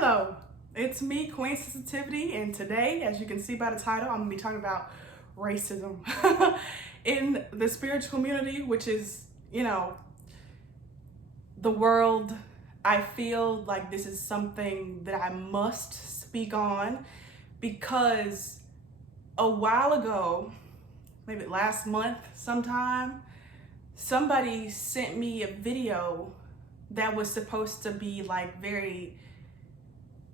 Hello, it's me, Queen Sensitivity, and today, as you can see by the title, I'm gonna be talking about racism in the spiritual community, which is, the world. I feel like this is something that I must speak on because a while ago, maybe last month sometime, somebody sent me a video that was supposed to be like very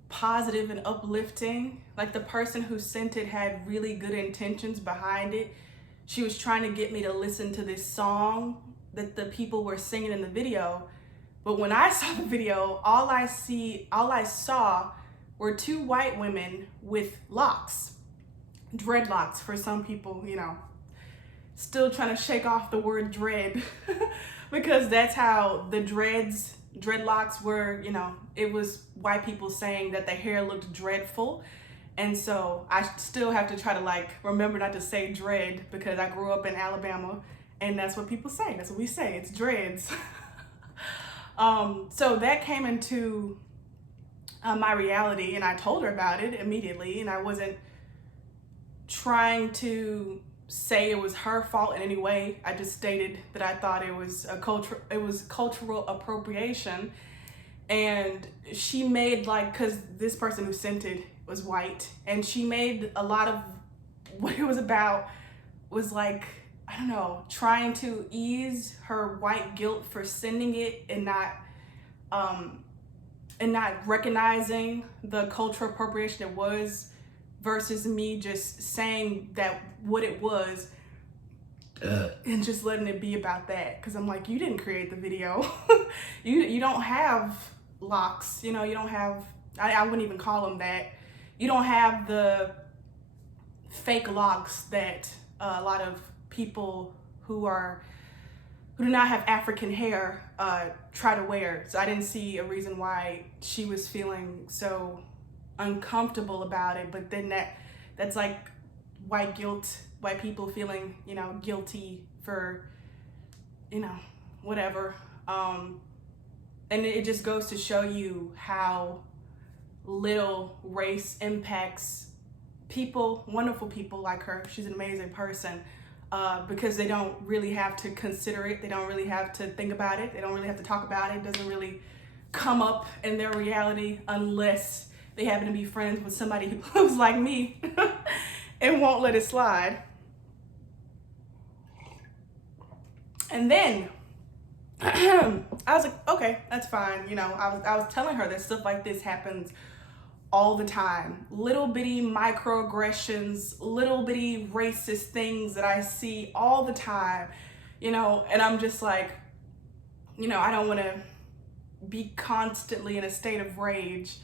positive and uplifting. Like the person who sent it had really good intentions behind it. She was trying to get me to listen to this song that the people were singing in the video. But when I saw the video, all I saw were two white women with locks, dreadlocks for some people, still trying to shake off the word dread because that's how the dreadlocks were, it was white people saying that their hair looked dreadful. And so I still have to try to remember not to say dread because I grew up in Alabama and that's what people say. That's what we say. It's dreads. So that came into my reality and I told her about it immediately, and I wasn't trying to say it was her fault in any way. I just stated that I thought it was cultural appropriation. And she made because this person who sent it was white, and she made a lot of what it was about was I don't know, trying to ease her white guilt for sending it and not recognizing the cultural appropriation it was, versus me just saying that what it was and just letting it be about that. Because I'm like, you didn't create the video. you don't have locks, you don't have, I wouldn't even call them that. You don't have the fake locks that a lot of people who do not have African hair try to wear. So I didn't see a reason why she was feeling so uncomfortable about it. But then that's like white guilt, white people feeling, guilty for, whatever. And it just goes to show you how little race impacts people, wonderful people like her. She's an amazing person. Because they don't really have to consider it. They don't really have to think about it. They don't really have to talk about it. It doesn't really come up in their reality unless they happen to be friends with somebody who's like me and won't let it slide. And then I was like, okay, that's fine. I was telling her that stuff like this happens all the time. Little bitty microaggressions, little bitty racist things that I see all the time, and I'm just like, I don't want to be constantly in a state of rage.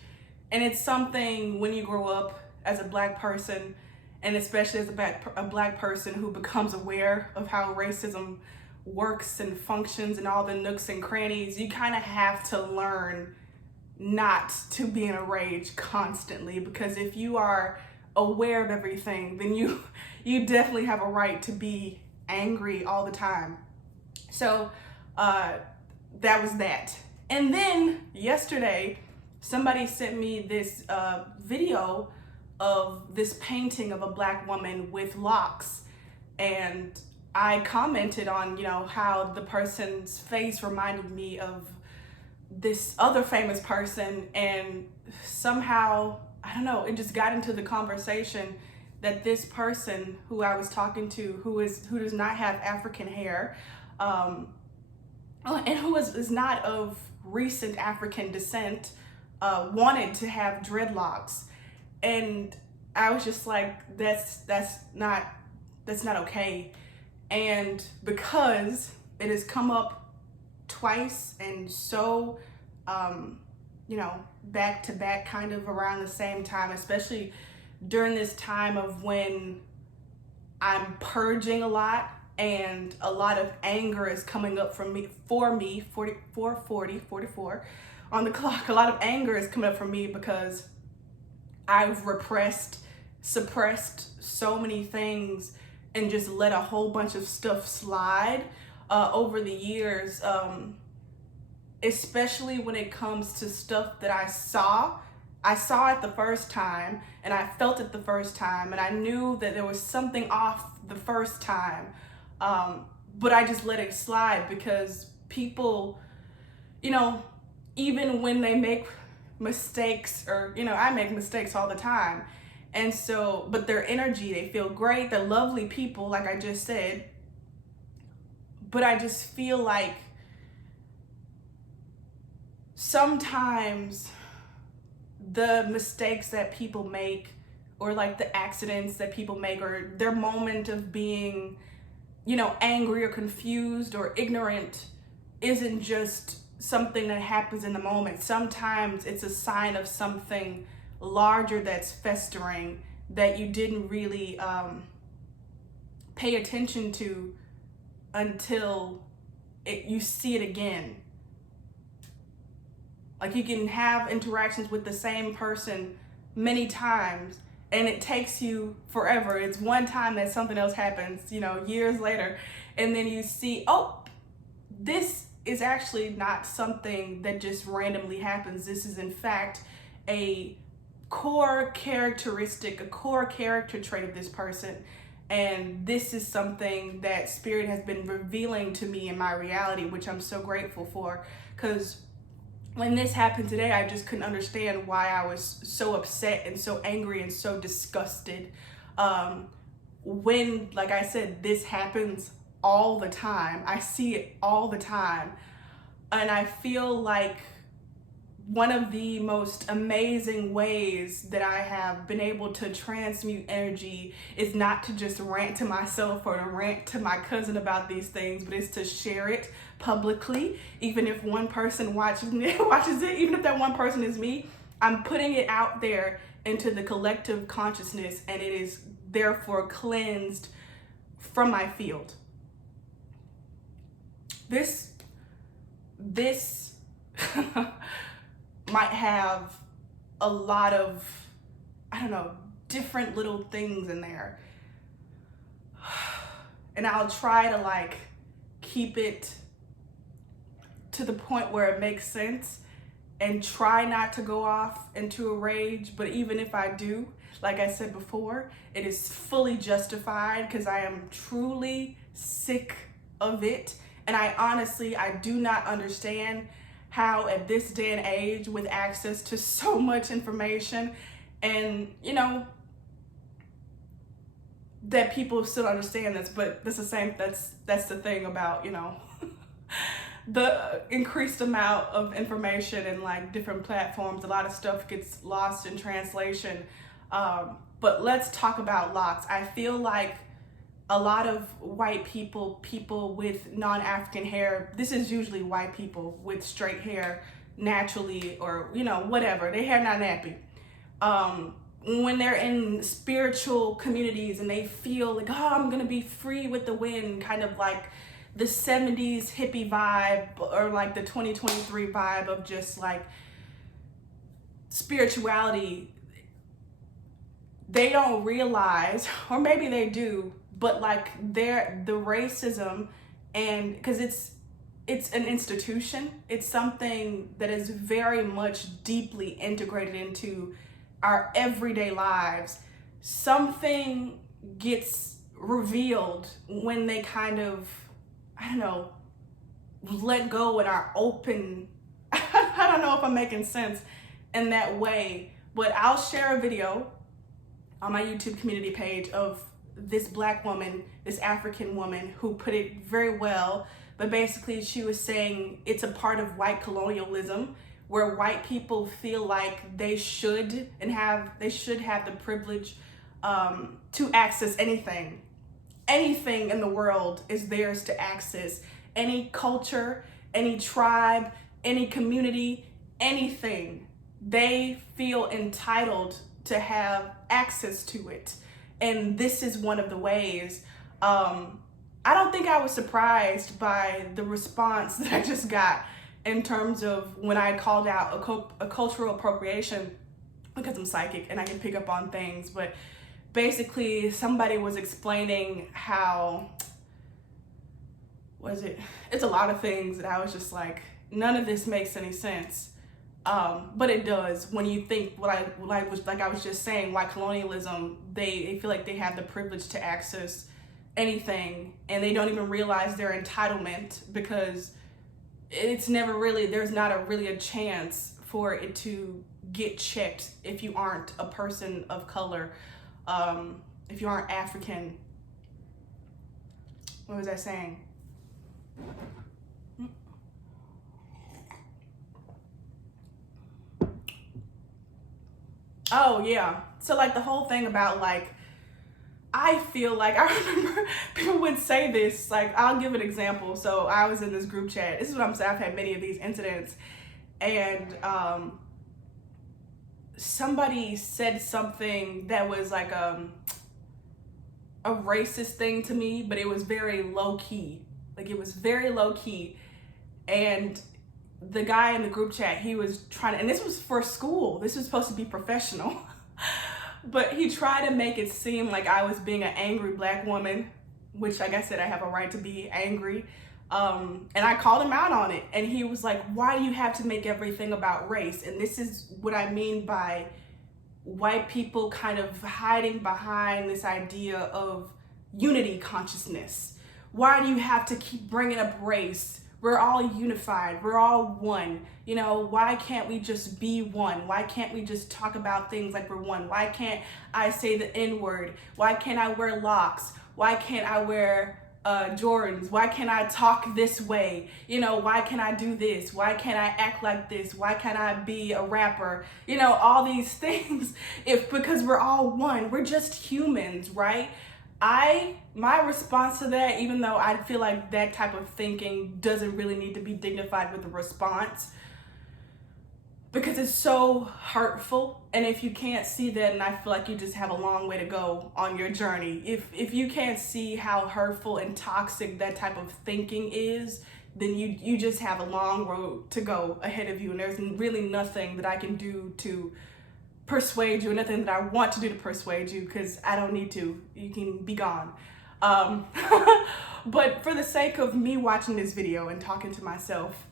And it's something when you grow up as a black person, and especially as a black person who becomes aware of how racism works and functions and all the nooks and crannies, you kind of have to learn not to be in a rage constantly, because if you are aware of everything, then you definitely have a right to be angry all the time. So that was that. And then yesterday somebody sent me this video of this painting of a black woman with locks, and I commented on how the person's face reminded me of this other famous person, and somehow, I don't know, it just got into the conversation that this person who I was talking to, who does not have African hair, and who is not of recent African descent, wanted to have dreadlocks. And I was just like, that's not okay. And because it has come up twice and so back to back, kind of around the same time, especially during this time of when I'm purging a lot and a lot of anger is coming up for me 44 on the clock. A lot of anger is coming up for me because I've suppressed so many things and just let a whole bunch of stuff slide over the years, especially when it comes to stuff that I saw I saw it the first time and I felt it the first time and I knew that there was something off the first time. But I just let it slide because people, you know, even when they make mistakes, or, you know, I make mistakes all the time. And so, but their energy, they feel great. They're lovely people, like I just said. But I just feel like sometimes the mistakes that people make, or like the accidents that people make, or their moment of being, you know, angry or confused or ignorant, isn't just something that happens in the moment. Sometimes it's a sign of something larger that's festering that you didn't really pay attention to until you see it again. Like, you can have interactions with the same person many times and it takes you forever. It's one time that something else happens, you know, years later, and then you see, oh, this is actually not something that just randomly happens. This is in fact a core characteristic, a core character trait of this person. And this is something that Spirit has been revealing to me in my reality, which I'm so grateful for. Because when this happened today, I just couldn't understand why I was so upset and so angry and so disgusted. When, like I said, this happens all the time. I see it all the time. And I feel like one of the most amazing ways that I have been able to transmute energy is not to just rant to myself or to rant to my cousin about these things, but it's to share it publicly. Even if one person watches it, even if that one person is me, I'm putting it out there into the collective consciousness, and it is therefore cleansed from my field. This might have a lot of, I don't know, different little things in there. And I'll try to like keep it to the point where it makes sense and try not to go off into a rage. But even if I do, like I said before, it is fully justified because I am truly sick of it. And I do not understand how at this day and age, with access to so much information, and, you know, that people still understand this. But that's the thing about, you know, the increased amount of information and like different platforms. A lot of stuff gets lost in translation. But let's talk about locks. I feel like a lot of white people with non-African hair, this is usually white people with straight hair naturally, or, you know, whatever, their hair not nappy. When they're in spiritual communities and they feel like, oh, I'm gonna be free with the wind, kind of like the 70s hippie vibe, or like the 2023 vibe of just like spirituality, they don't realize, or maybe they do, but like the racism, and because it's an institution, it's something that is very much deeply integrated into our everyday lives. Something gets revealed when they kind of, I don't know, let go and are open. I don't know if I'm making sense in that way, but I'll share a video on my YouTube community page of this Black woman, this African woman, who put it very well. But basically she was saying it's a part of white colonialism, where white people feel like they should have the privilege to access anything. Anything in the world is theirs to access. Any culture, any tribe, any community, anything. They feel entitled to have access to it. And this is one of the ways. I don't think I was surprised by the response that I just got in terms of when I called out a cultural appropriation, because I'm psychic and I can pick up on things. But basically somebody was explaining how, it's a lot of things that I was just like, none of this makes any sense. But it does when you think like I was just saying, why colonialism, they feel like they have the privilege to access anything, and they don't even realize their entitlement, because it's never really, there's not a chance for it to get checked if you aren't a person of color, if you aren't African. What was I saying? Oh yeah. So like the whole thing about like, I feel like, I remember people would say this, like, I'll give an example. So I was in this group chat. This is what I'm saying. I've had many of these incidents, and somebody said something that was like a racist thing to me, but it was very low key. Like, it was very low key. And the guy in the group chat, he was trying to, and this was for school, this was supposed to be professional, but he tried to make it seem like I was being an angry black woman, which, like I said, I have a right to be angry. And I called him out on it, and he was like, why do you have to make everything about race? And this is what I mean by white people kind of hiding behind this idea of unity consciousness. Why do you have to keep bringing up race? We're all unified. We're all one. You know, why can't we just be one? Why can't we just talk about things like we're one? Why can't I say the N-word? Why can't I wear locks? Why can't I wear Jordans? Why can't I talk this way? You know, why can't I do this? Why can't I act like this? Why can't I be a rapper? You know, all these things, because we're all one. We're just humans, right? My response to that, even though I feel like that type of thinking doesn't really need to be dignified with a response, because it's so hurtful, and if you can't see that, and I feel like you just have a long way to go on your journey. If you can't see how hurtful and toxic that type of thinking is, then you just have a long road to go ahead of you, and there's really nothing that I can do to persuade you, and nothing that I want to do to persuade you, because I don't need to. You can be gone. But for the sake of me watching this video and talking to myself,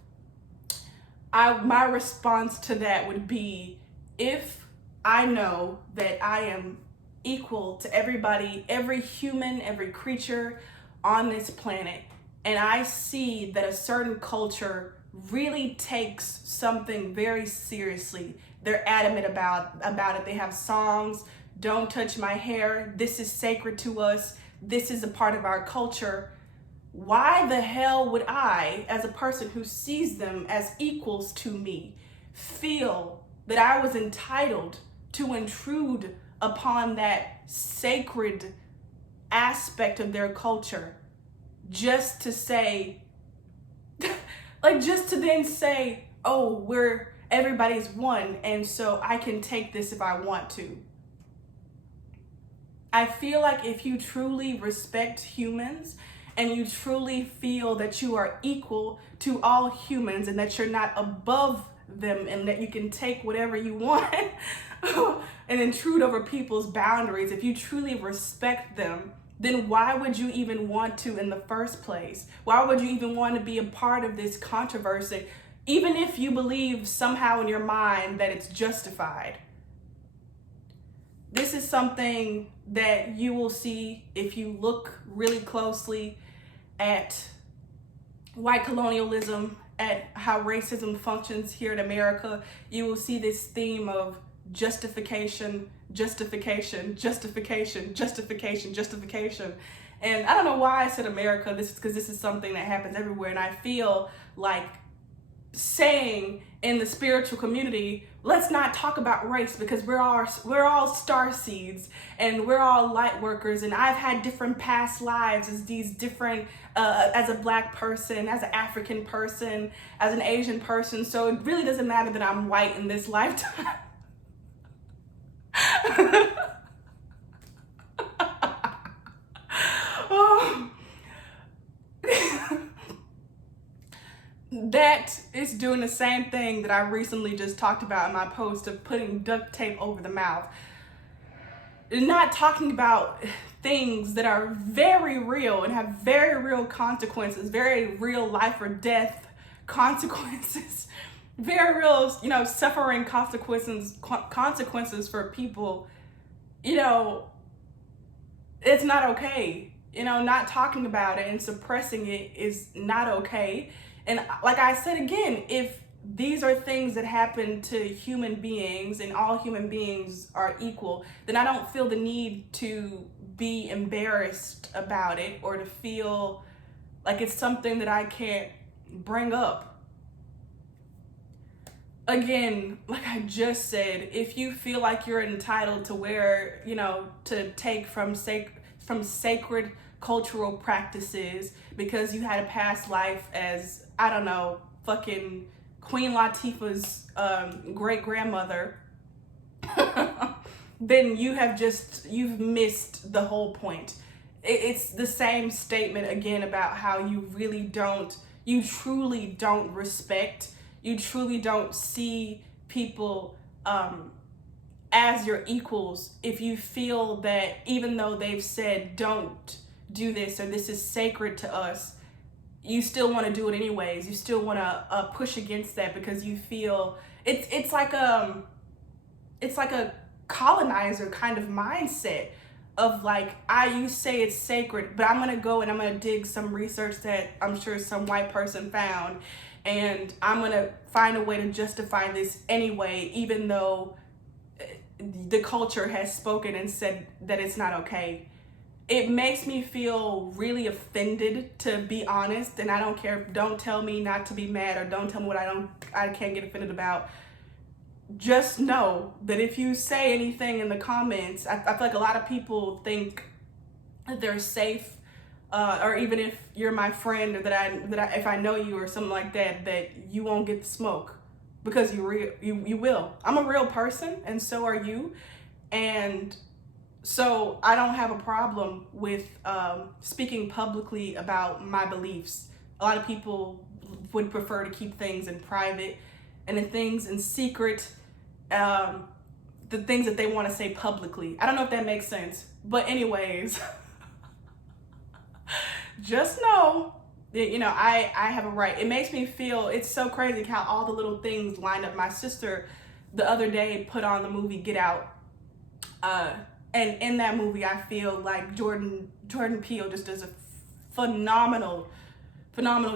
my response to that would be, if I know that I am equal to everybody, every human, every creature on this planet, and I see that a certain culture really takes something very seriously, they're adamant about it. They have songs, don't touch my hair, this is sacred to us, this is a part of our culture. Why the hell would I, as a person who sees them as equals to me, feel that I was entitled to intrude upon that sacred aspect of their culture, just to say, like, just to then say, oh, everybody's one, and so I can take this if I want to. I feel like if you truly respect humans, and you truly feel that you are equal to all humans, and that you're not above them, and that you can take whatever you want and intrude over people's boundaries, if you truly respect them, then why would you even want to in the first place? Why would you even want to be a part of this controversy, even if you believe somehow in your mind that it's justified? This is something that you will see if you look really closely at white colonialism, at how racism functions here in America. You will see this theme of justification, justification, justification, justification, justification. And I don't know why I said America. This is because this is something that happens everywhere, and I feel like saying in the spiritual community, let's not talk about race, because we're all star seeds, and we're all light workers, and I've had different past lives as these different as a black person, as an African person, as an Asian person, so it really doesn't matter that I'm white in this lifetime. Oh. That is doing the same thing that I recently just talked about in my post of putting duct tape over the mouth. Not talking about things that are very real and have very real consequences, very real life or death consequences. very real, suffering consequences for people, you know, it's not okay. Not talking about it and suppressing it is not okay. And like I said again, if these are things that happen to human beings and all human beings are equal, then I don't feel the need to be embarrassed about it or to feel like it's something that I can't bring up. Again, like I just said, if you feel like you're entitled to wear, to take from sacred cultural practices because you had a past life as, I don't know, fucking Queen Latifah's great grandmother, then you've missed the whole point. It's the same statement again about how you truly don't respect, you truly don't see people as your equals if you feel that even though they've said don't do this or this is sacred to us, you still want to do it anyways. You still want to push against that because you feel it's like a colonizer kind of mindset of like, you say it's sacred, but I'm gonna go and I'm gonna dig some research that I'm sure some white person found, and I'm gonna find a way to justify this anyway, even though the culture has spoken and said that it's not okay. It makes me feel really offended, to be honest, and I don't care. Don't tell me not to be mad or don't tell me what I can't get offended about. Just know that if you say anything in the comments, I feel like a lot of people think that they're safe, or even if you're my friend or that I if I know you or something like that, that you won't get the smoke because you will. I'm a real person and so are you, and so I don't have a problem with speaking publicly about my beliefs. A lot of people would prefer to keep things in private and the things in secret, the things that they want to say publicly. I don't know if that makes sense. But anyways, just know that, I have a right. It makes me feel, it's so crazy how all the little things lined up. My sister the other day put on the movie Get Out. And in that movie, I feel like Jordan Peele just does a phenomenal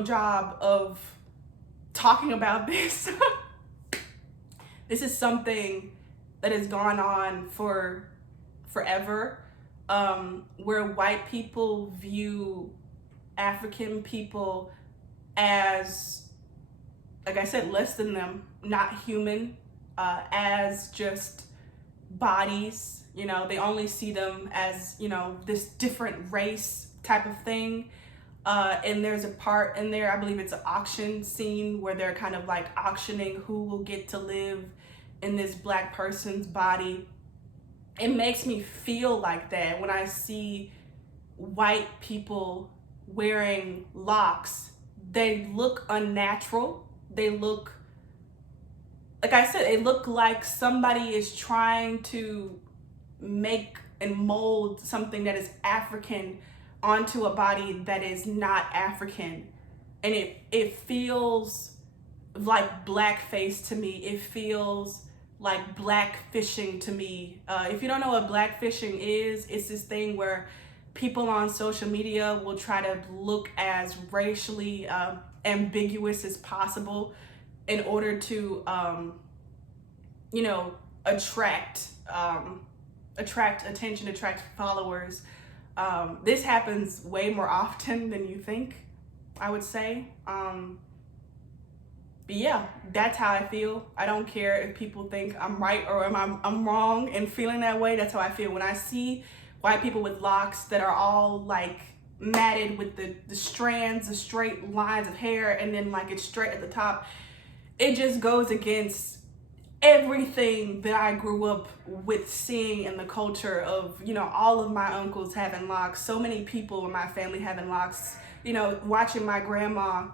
job of talking about this. This is something that has gone on for forever, where white people view African people as, like I said, less than them, not human, as just bodies. They only see them as, this different race type of thing. And there's a part in there, I believe it's an auction scene where they're kind of like auctioning who will get to live in this black person's body. It makes me feel like that when I see white people wearing locks. They look unnatural. They look, like I said, they look like somebody is trying to make and mold something that is African onto a body that is not African. And it feels like blackface to me. It feels like black fishing to me. If you don't know what black fishing is, it's this thing where people on social media will try to look as racially ambiguous as possible in order to attract attention, attract followers. This happens way more often than you think, I would say. But yeah, that's how I feel. I don't care if people think I'm right or I'm wrong in feeling that way. That's how I feel when I see white people with locks that are all like matted with the strands, the straight lines of hair, and then like it's straight at the top. It just goes against everything that I grew up with seeing in the culture of, all of my uncles having locks, so many people in my family having locks, watching my grandma,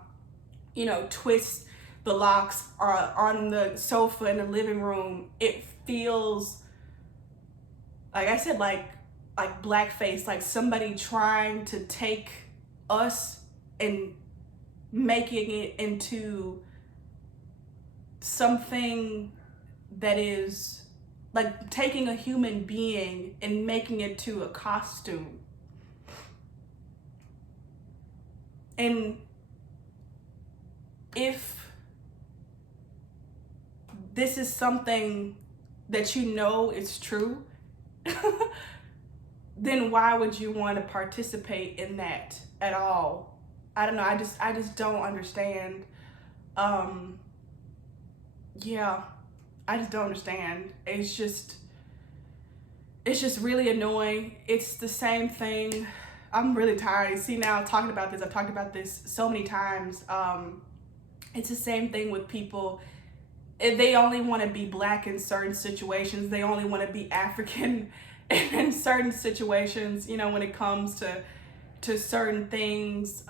twist the locks on the sofa in the living room. It feels, like I said, like blackface, like somebody trying to take us and making it into something that is like taking a human being and making it to a costume. And if this is something that you know is true, then why would you want to participate in that at all? I don't know. I just don't understand. Yeah, I just don't understand. It's just really annoying. It's the same thing. I'm really tired. See, now talking about this, I've talked about this so many times. It's the same thing with people. If they only want to be black in certain situations, they only want to be African in certain situations, you know, when it comes to certain things.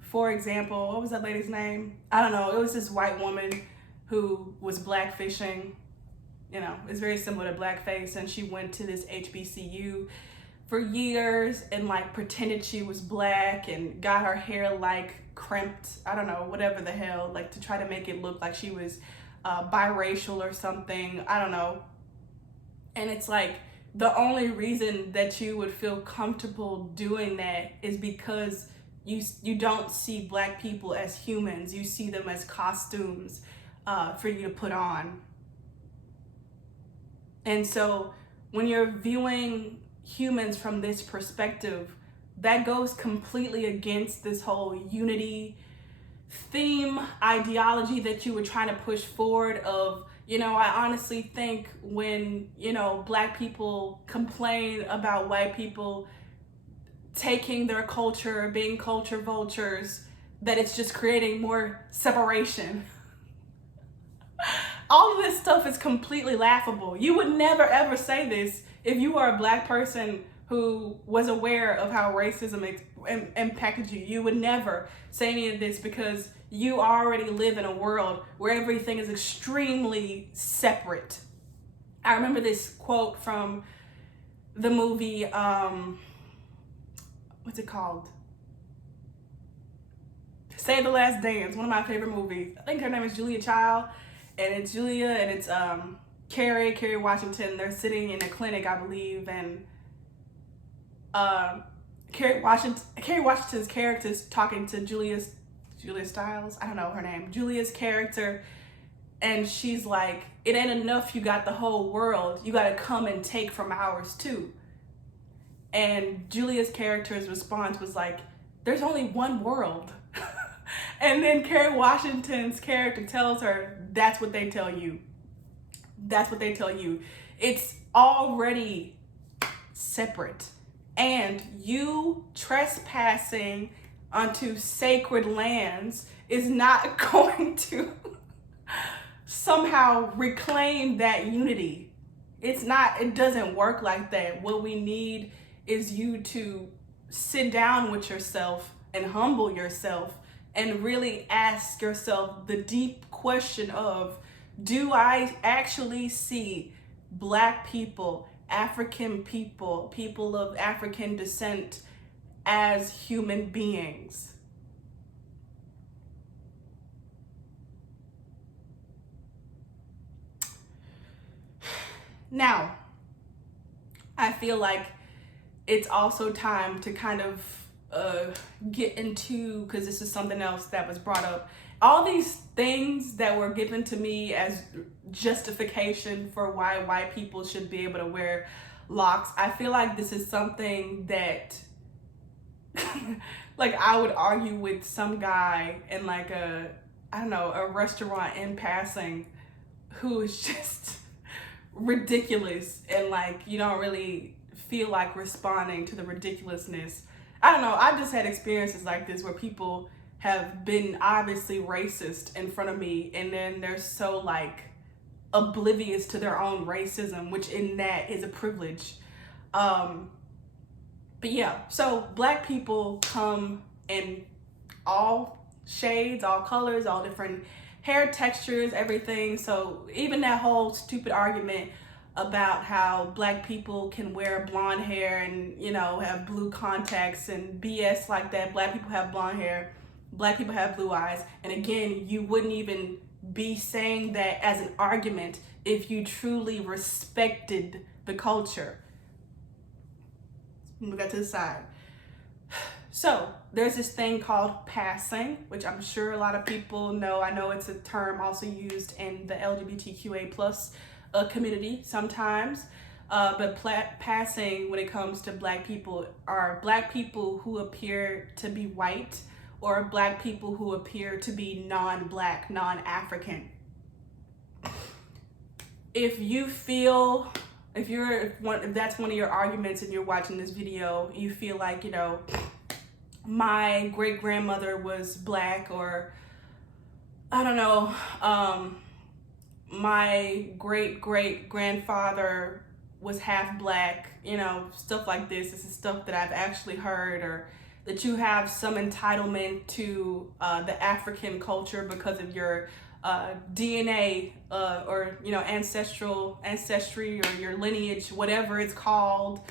For example, what was that lady's name? I don't know. It was this white woman who was blackfishing. You know, it's very similar to blackface, and she went to this HBCU for years and like pretended she was black and got her hair like crimped, I don't know, whatever the hell, like to try to make it look like she was biracial or something, I don't know. And it's like, the only reason that you would feel comfortable doing that is because you don't see black people as humans. You see them as costumes for you to put on. And so when you're viewing humans from this perspective, that goes completely against this whole unity theme ideology that you were trying to push forward of, you know, I honestly think when, you know, black people complain about white people taking their culture, being culture vultures, that it's just creating more separation. All of this stuff is completely laughable. You would never ever say this if you are a black person who was aware of how racism impacted you. You would never say any of this because you already live in a world where everything is extremely separate. I remember this quote from the movie, what's it called? Save the Last Dance, one of my favorite movies. I think her name is Julia Child, and it's Julia and it's Kerry Washington. They're sitting in a clinic, I believe, and Kerry Washington's character is talking to Julia Stiles, I don't know her name, Julia's character, and she's like, it ain't enough you got the whole world, you gotta come and take from ours too. And Julia's character's response was like, there's only one world. And then Kerry Washington's character tells her, that's what they tell you. That's what they tell you. It's already separate. And you trespassing onto sacred lands is not going to somehow reclaim that unity. It's not, it doesn't work like that. What we need is you to sit down with yourself and humble yourself and really ask yourself the deep question of, do I actually see black people, African people, people of African descent as human beings? Now, I feel like it's also time to kind of get into, because this is something else that was brought up, all these things that were given to me as justification for why white people should be able to wear locks. I feel like this is something that like I would argue with some guy in like a restaurant in passing who is just ridiculous, and like you don't really feel like responding to the ridiculousness. I don't know, I've just had experiences like this where people have been obviously racist in front of me, and then they're so like oblivious to their own racism, which in that is a privilege. But yeah, so black people come in all shades, all colors, all different hair textures, everything. So even that whole stupid argument about how black people can wear blonde hair and, you know, have blue contacts and BS like that, black people have blonde hair. Black people have blue eyes. And again, you wouldn't even be saying that as an argument if you truly respected the culture. Move that to the side. So there's this thing called passing, which I'm sure a lot of people know. I know it's a term also used in the LGBTQA plus community sometimes. But passing, when it comes to Black people, are Black people who appear to be white or Black people who appear to be non-Black, non-African. If you feel, if that's one of your arguments and you're watching this video, you feel like, you know, my great-grandmother was Black, or I don't know, my great-great-grandfather was half Black, you know, stuff like this. This is stuff that I've actually heard, or that you have some entitlement to the African culture because of your DNA or, you know, ancestry or your lineage, whatever it's called.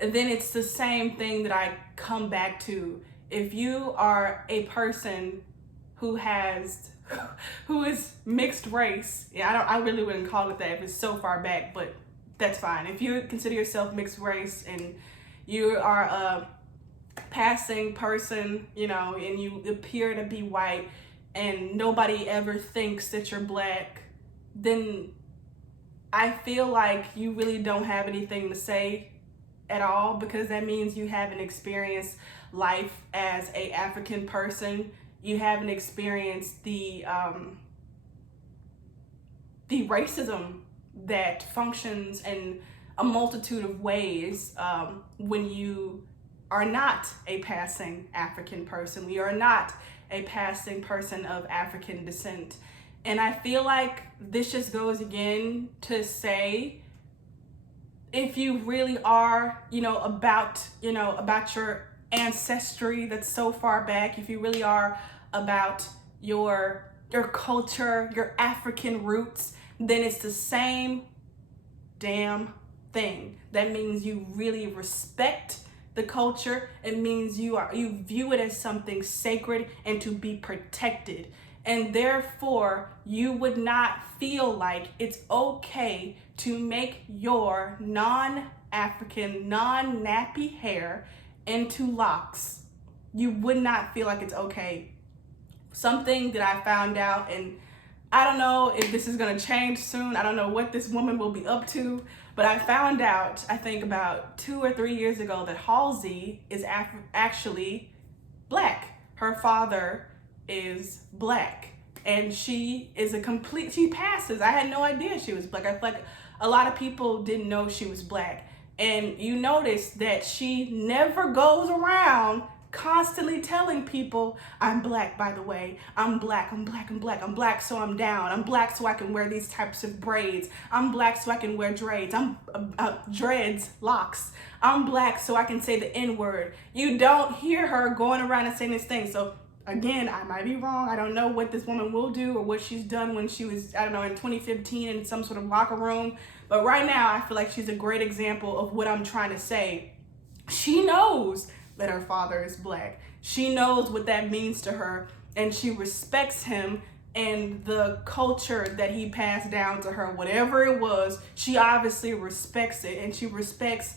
And then it's the same thing that I come back to. If you are a person who is mixed race, yeah, I really wouldn't call it that if it's so far back, but that's fine. If you consider yourself mixed race and you are a passing person, you know, and you appear to be white and nobody ever thinks that you're Black, then I feel like you really don't have anything to say at all, because that means you haven't experienced life as a African person. You haven't experienced the racism that functions in a multitude of ways when you are not a passing African person. We are not a passing person of African descent. And I feel like this just goes again to say, if you really are, you know, about your ancestry that's so far back, if you really are about your culture, your African roots, then it's the same damn thing. That means you really respect the culture. It means you view it as something sacred and to be protected. And therefore, you would not feel like it's okay to make your non-African, non-nappy hair into locks. You would not feel like it's okay. Something that I found out, and I don't know if this is gonna change soon. I don't know what this woman will be up to, but I found out, I think about 2 or 3 years ago, that Halsey is actually Black. Her father is Black, and she passes. I had no idea she was Black. I feel like a lot of people didn't know she was Black. And you notice that she never goes around constantly telling people, I'm Black, by the way. I'm Black, I'm Black, I'm Black. I'm Black, so I'm down. I'm Black, so I can wear these types of braids. I'm Black, so I can wear dreads. Dreads, locks. I'm Black, so I can say the N-word. You don't hear her going around and saying this thing. So again, I might be wrong. I don't know what this woman will do or what she's done when she was, I don't know, in 2015 in some sort of locker room. But right now, I feel like she's a great example of what I'm trying to say. She knows that her father is Black. She knows what that means to her, and she respects him and the culture that he passed down to her. Whatever it was, she obviously respects it, and she respects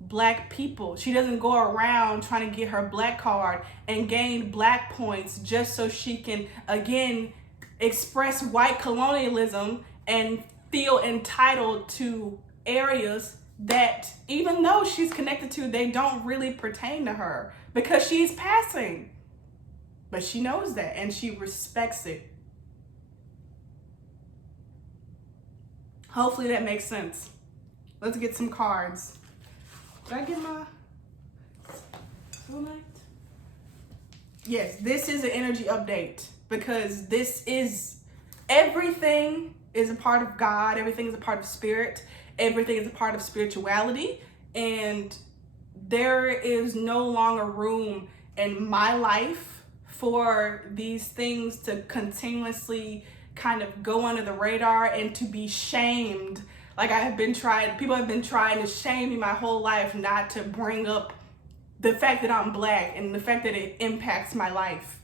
Black people. She doesn't go around trying to get her Black card and gain Black points just so she can, again, express white colonialism and feel entitled to areas that, even though she's connected to, they don't really pertain to her because she's passing. But she knows that and she respects it. Hopefully that makes sense. Let's get some cards. Did I get my Soulmate? Yes, this is an energy update because this is, everything is a part of God. Everything is a part of spirit. Everything is a part of spirituality. And there is no longer room in my life for these things to continuously kind of go under the radar and to be shamed. Like people have been trying to shame me my whole life not to bring up the fact that I'm Black and the fact that it impacts my life.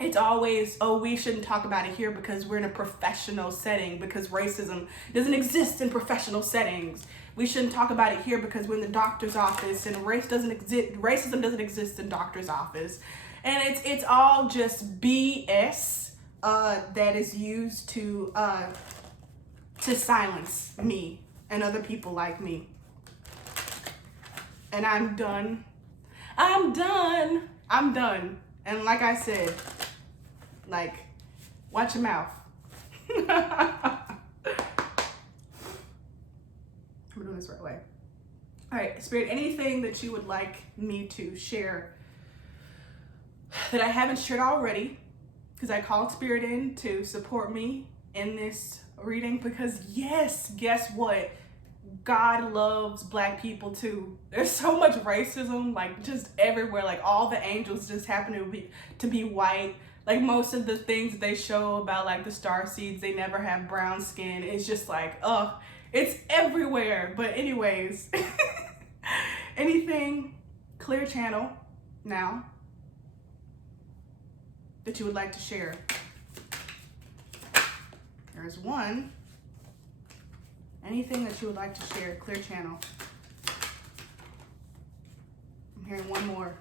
It's always, oh, we shouldn't talk about it here because we're in a professional setting, because racism doesn't exist in professional settings. We shouldn't talk about it here because we're in the doctor's office, and racism doesn't exist in doctor's office. And it's all just BS that is used to silence me and other people like me. And I'm done. I'm done. And like I said, like, watch your mouth. I'm doing this right way. All right, Spirit, anything that you would like me to share that I haven't shared already, because I called Spirit in to support me in this reading, because yes, guess what? God loves Black people too. There's so much racism, like, just everywhere. Like, all the angels just happen to be white. Like, most of the things that they show about, like, the star seeds, they never have brown skin. It's just like, ugh, it's everywhere. But anyways, anything clear channel now that you would like to share? There's one. Anything that you would like to share, clear channel. I'm hearing one more.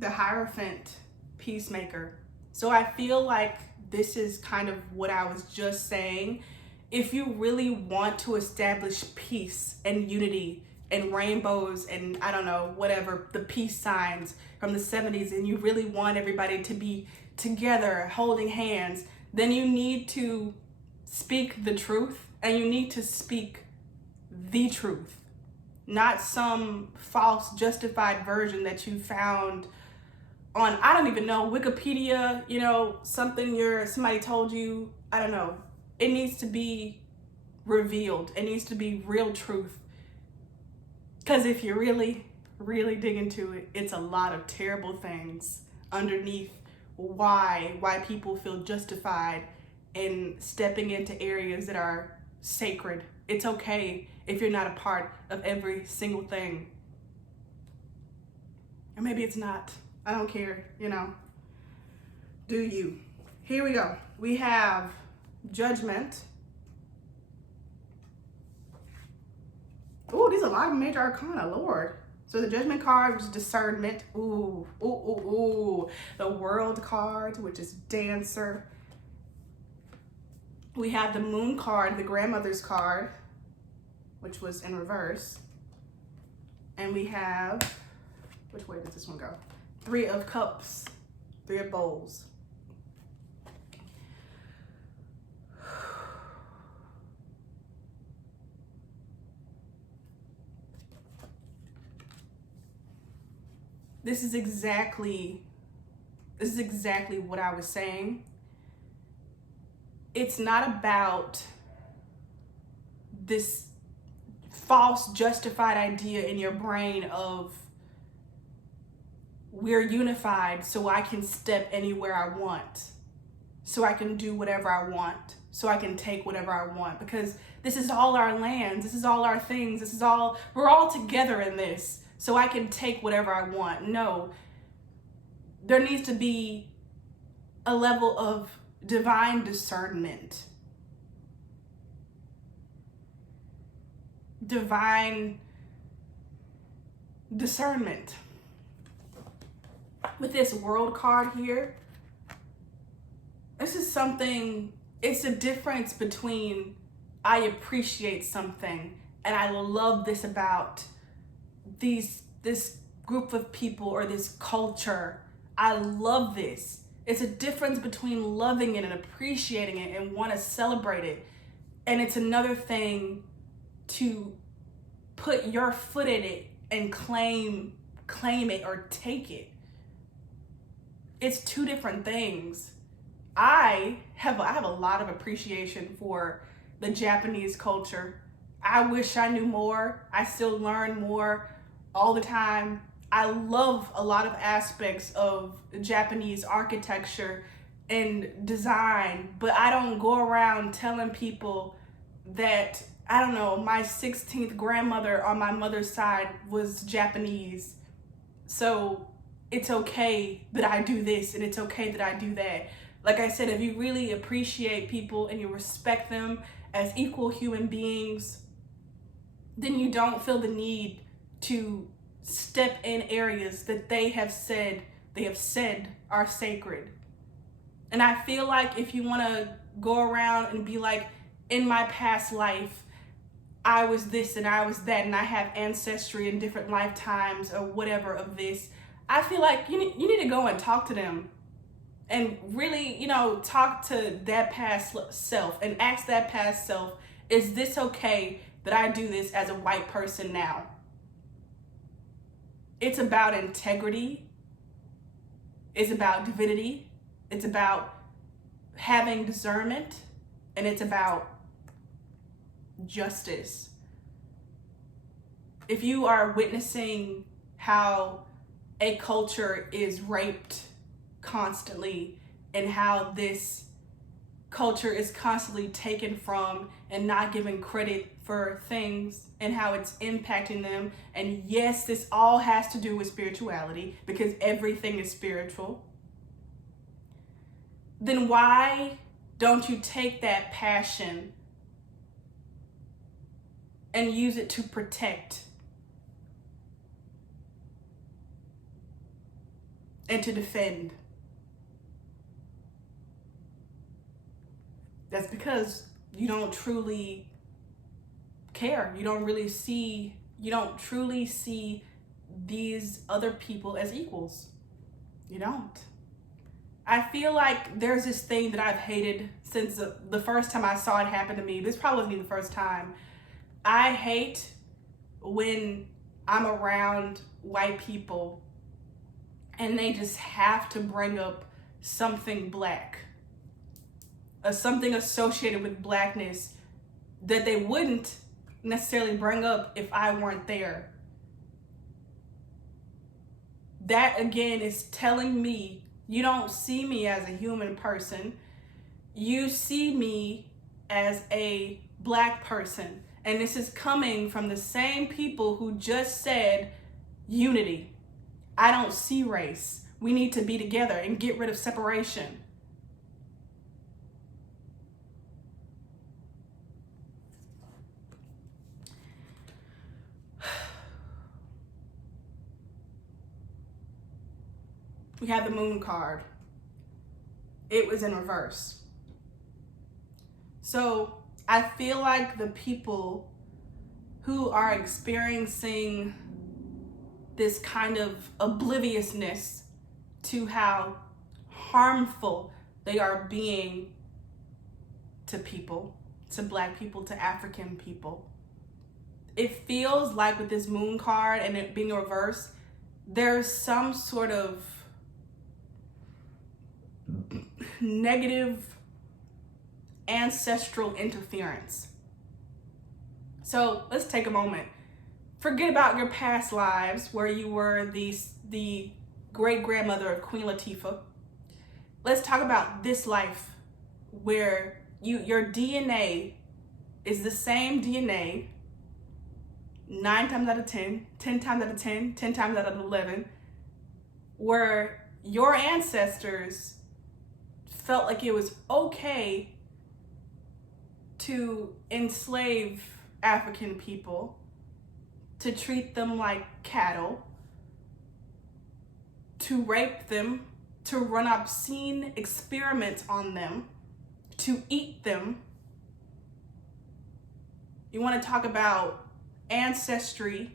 The Hierophant Peacemaker. So I feel like this is kind of what I was just saying. If you really want to establish peace and unity and rainbows and I don't know, whatever, the peace signs from the 70s, and you really want everybody to be together, holding hands, then you need to speak the truth, and you need to speak the truth, not some false justified version that you found on, I don't even know, Wikipedia, you know, somebody told you, I don't know. It needs to be revealed. It needs to be real truth. Because if you really, really dig into it, it's a lot of terrible things underneath why people feel justified in stepping into areas that are sacred. It's okay if you're not a part of every single thing. Or maybe it's not. I don't care, you know. Do you? Here we go. We have Judgment. Ooh, these are a lot of major arcana, Lord. So the Judgment card, which is Discernment. Ooh. The World card, which is Dancer. We have the Moon card, the Grandmother's card, which was in reverse. And we have, which way does this one go? Three of Cups, Three of Bowls. This is exactly what I was saying. It's not about this false justified idea in your brain of we're unified so I can step anywhere I want, so I can do whatever I want, so I can take whatever I want, because this is all our lands, this is all our things, we're all together in this, so I can take whatever I want. No, there needs to be a level of divine discernment. Divine discernment. With this World card here, this is something, it's a difference between I appreciate something and I love this about this group of people or this culture. I love this. It's a difference between loving it and appreciating it and want to celebrate it. And it's another thing to put your foot in it and claim it or take it. It's two different things. I have a lot of appreciation for the Japanese culture. I wish I knew more. I still learn more all the time. I love a lot of aspects of Japanese architecture and design, but I don't go around telling people that I don't know, my 16th grandmother on my mother's side was Japanese. So it's okay that I do this and it's okay that I do that. Like I said, if you really appreciate people and you respect them as equal human beings, then you don't feel the need to step in areas that they have said are sacred. And I feel like if you want to go around and be like, in my past life, I was this and I was that, and I have ancestry in different lifetimes or whatever of this, I feel like you need to go and talk to them and really, talk to that past self and ask that past self, is this okay that I do this as a white person now? It's about integrity. It's about divinity. It's about having discernment. And it's about justice. If you are witnessing how a culture is raped constantly and how this culture is constantly taken from and not given credit for things and how it's impacting them, and yes, this all has to do with spirituality because everything is spiritual, then why don't you take that passion and use it to protect and to defend? That's because you don't truly care. You don't truly see these other people as equals. You don't. I feel like there's this thing that I've hated since the first time I saw it happen to me. This probably wasn't even the first time. I hate when I'm around white people and they just have to bring up something black, something associated with blackness that they wouldn't necessarily bring up if I weren't there. That again is telling me you don't see me as a human person. You see me as a black person. And this is coming from the same people who just said unity. I don't see race. We need to be together and get rid of separation. We had the moon card. It was in reverse. So I feel like the people who are experiencing this kind of obliviousness to how harmful they are being to people, to black people, to African people, it feels like with this moon card and it being reversed, there's some sort of negative ancestral interference. So let's take a moment. Forget about your past lives where you were the great grandmother of Queen Latifah. Let's talk about this life where your DNA is the same DNA 9 times out of 10, 10 times out of 10, 10 times out of 11, where your ancestors felt like it was okay to enslave African people, to treat them like cattle, to rape them, to run obscene experiments on them, to eat them. You want to talk about ancestry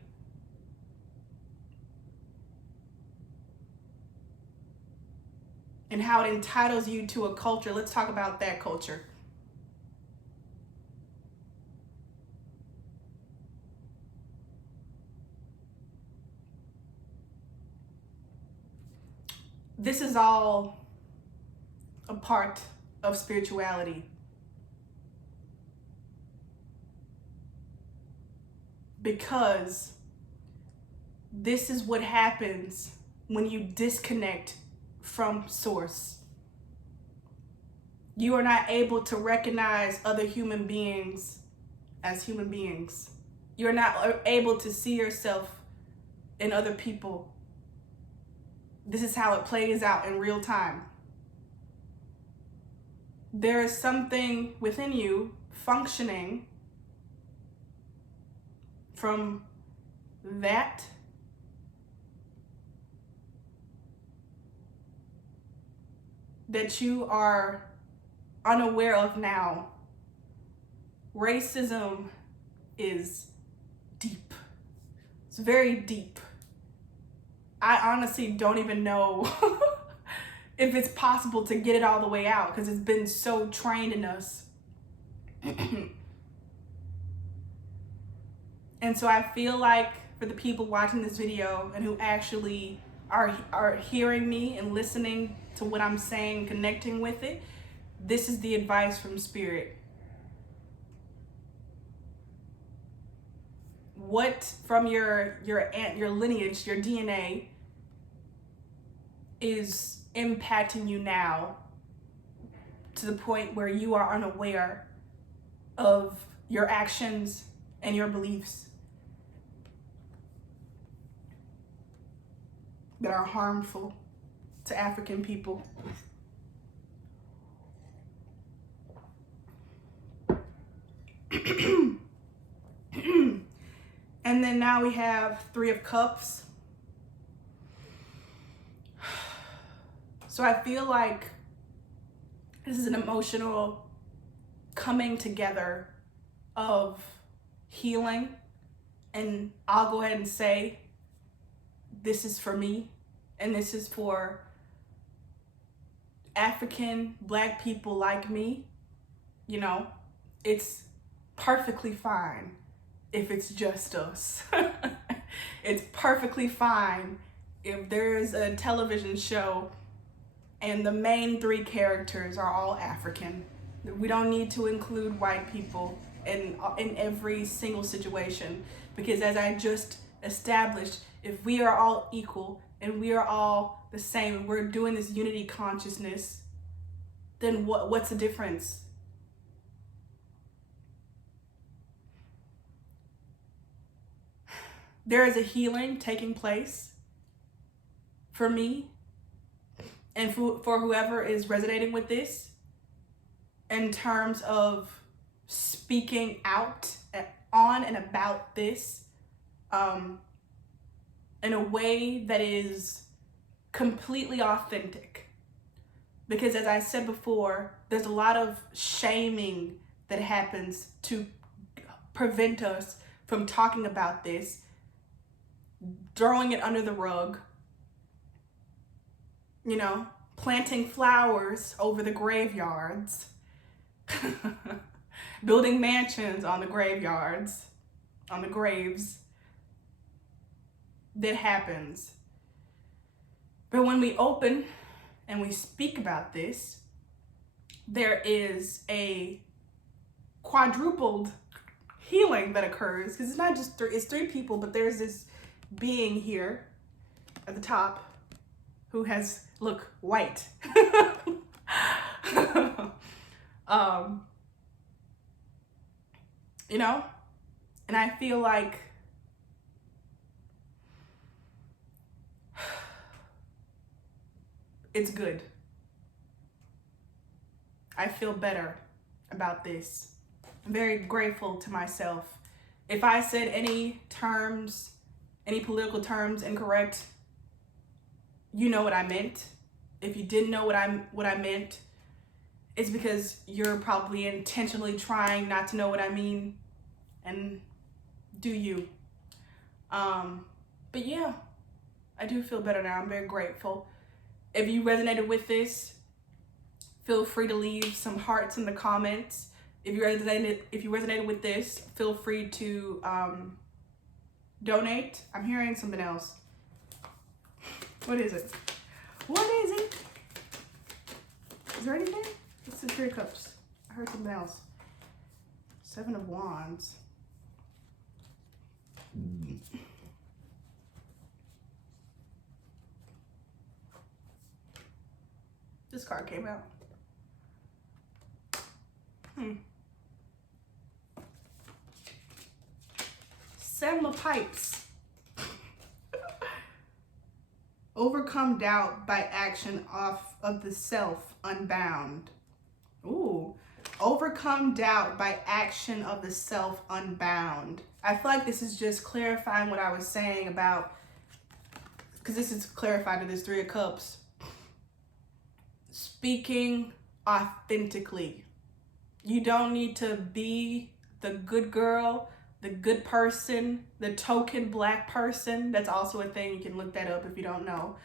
and how it entitles you to a culture. Let's talk about that culture. This is all a part of spirituality. Because this is what happens when you disconnect from source. You are not able to recognize other human beings as human beings. You're not able to see yourself in other people. This is how it plays out in real time. There is something within you functioning from that you are unaware of now. Racism is deep. It's very deep. I honestly don't even know if it's possible to get it all the way out because it's been so trained in us. And so I feel like for the people watching this video and who actually are hearing me and listening to what I'm saying, connecting with it, this is the advice from Spirit. What from your lineage, your DNA, is impacting you now to the point where you are unaware of your actions and your beliefs that are harmful to African people. And then now we have Three of Cups. So I feel like this is an emotional coming together of healing. And I'll go ahead and say, this is for me, and this is for African Black people like me. You know, it's perfectly fine if it's just us. It's perfectly fine if there's a television show and the main three characters are all African. We don't need to include white people in every single situation, because as I just established, if we are all equal and we are all the same and we're doing this unity consciousness, then what's the difference? There is a healing taking place for me and for whoever is resonating with this in terms of speaking out on and about this in a way that is completely authentic. Because as I said before, there's a lot of shaming that happens to prevent us from talking about this, throwing it under the rug, you know, planting flowers over the graveyards, building mansions on the graveyards, on the graves. That happens. But when we open and we speak about this, there is a quadrupled healing that occurs, because it's not just it's three people, but there's this being here at the top who has, look, white. You know, and I feel like it's good. I feel better about this. I'm very grateful to myself. If I said any terms, any political terms incorrect, you know what I meant. If you didn't know what I meant, it's because you're probably intentionally trying not to know what I mean, and do you. But yeah, I do feel better now. I'm very grateful. If you resonated with this, feel free to leave some hearts in the comments. If you resonated with this, feel free to donate. I'm hearing something else. What is it? What is it? Is there anything? It's the Three of Cups. I heard something else. Seven of Wands. This card came out. Selma Pipes. Overcome doubt by action of the self unbound. Ooh. Overcome doubt by action of the self unbound. I feel like this is just clarifying what I was saying about, because this is clarified to this Three of Cups. Speaking authentically. You don't need to be the good girl, the good person, the token black person. That's also a thing. You can look that up if you don't know.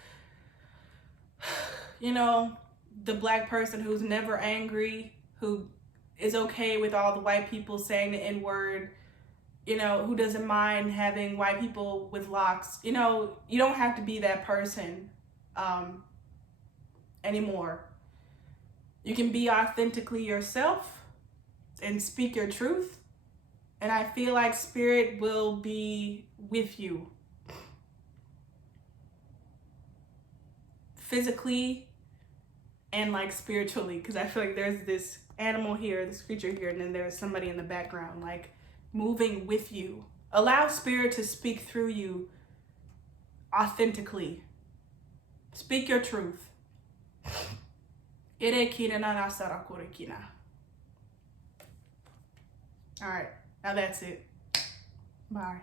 You know, the black person who's never angry, who is okay with all the white people saying the N-word, you know, who doesn't mind having white people with locks. You know, you don't have to be that person anymore. You can be authentically yourself and speak your truth. And I feel like spirit will be with you. Physically and like spiritually. Because I feel like there's this animal here, this creature here, and then there's somebody in the background like moving with you. Allow spirit to speak through you authentically. Speak your truth. All right, now that's it. Bye.